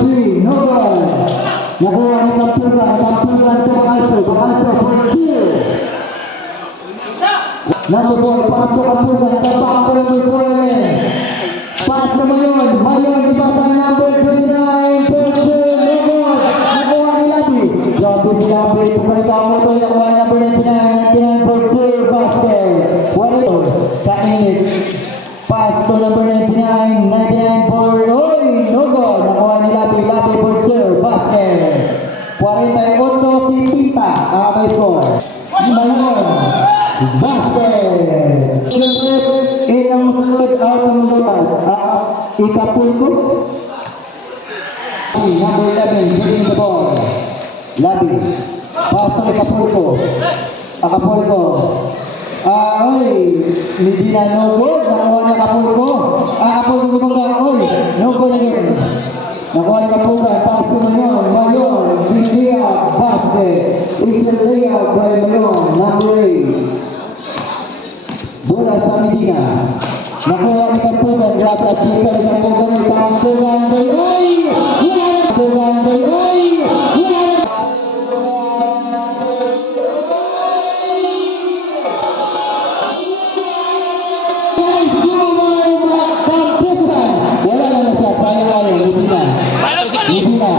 3, no goal. Nakuha ni Kaptugan sa Bakalso for 2. Number 4, pasok Kaptugan, tapak ko number 4. Pass na Mayon, dibasa ng number 29, for 2, no goal. Nakuha ni Labi. Grabe si Labi, pumalitaw mo ito, nakuha ni number 99 for 2, basket. Warrior, kainit. Pass to number 99 for, no goal. Nakuha ni Labi for 2, basket. 48 si Pita, may score. Mayon, basket. Ilang sunod out ng lugar. Ikapulko. Number 11, bringing the ball. Labi. Pass to Ikapulko. Akapulko. Medina no goal. Nakuha ni Akapulko. Akapulko gumagawa. No goal again. Nakuha ni Akapulko. Pass to Mayon. Biglia. Basket. It's a layout by Mayon. Number 8. Bola sa Medina. Nakuha ni Kaptugan. Rata tika ni Kaptugan. Kaptugan Bayoy. Kaptugan Bayoy. Wala na siya. Kaya Medina. Medina.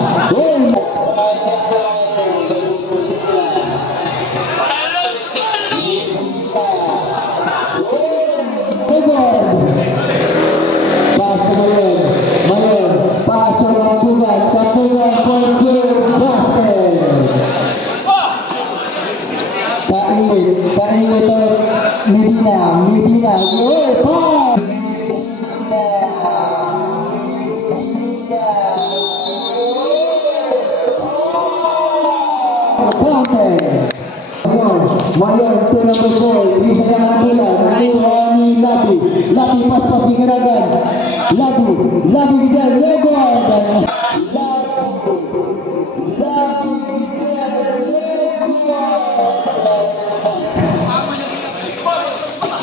Medina, Mayon, to number 4, bisa yang Abdullah, nakuha ni Labi pas-pas di gerakan, Labi dia lebar dan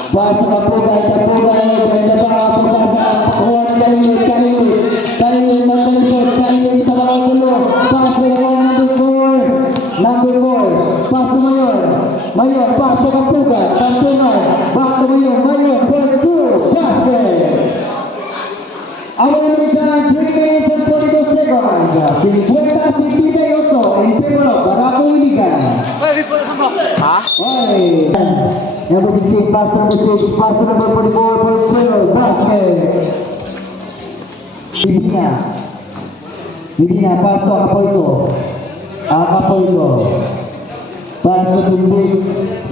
pas Kaptugan Mayon, pass to Kaptugan, back to Mayon, for 2, basket. Awal time, 3 minutes and 42 seconds. 50-58 in favor of Barako Iligan. Number 16, pass to number 6, pass to number 44 for 2, basket. Medina, pass to Akapulko. Pass to Timbik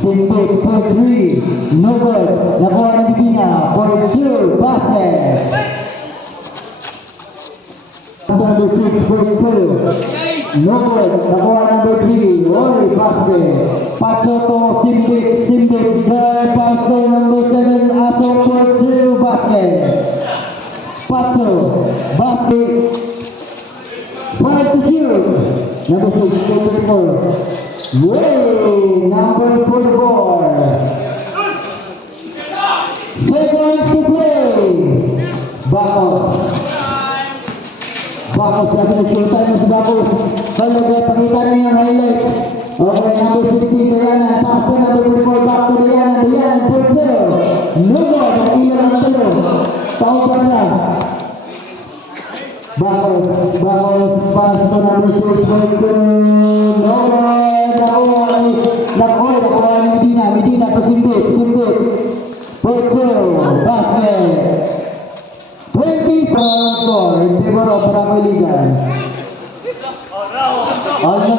for 3, no good. Nakuha ni Medina for 2, basket. Number 6 for 2, no good. Nakuha number 3, basket. Paso to Timbik, pass to number 7, Aso for 2, basket. Paso, basket. 5 to shoot. Number 6 for 4. Number 44. Seconds to play. Bakos lagi showtime na si Bakos. Kalau dia pakita niya yung highlight. Okay, number 16 Diana. Pass to number 44. Back to Diana for 2. No more. Nakila ng talo. Paupan na. Bakos pass to number 6 for 2. No more. Nakuha ni Medina pasimbit for 2, basket. 20 for in favor of Barako Iligan. All the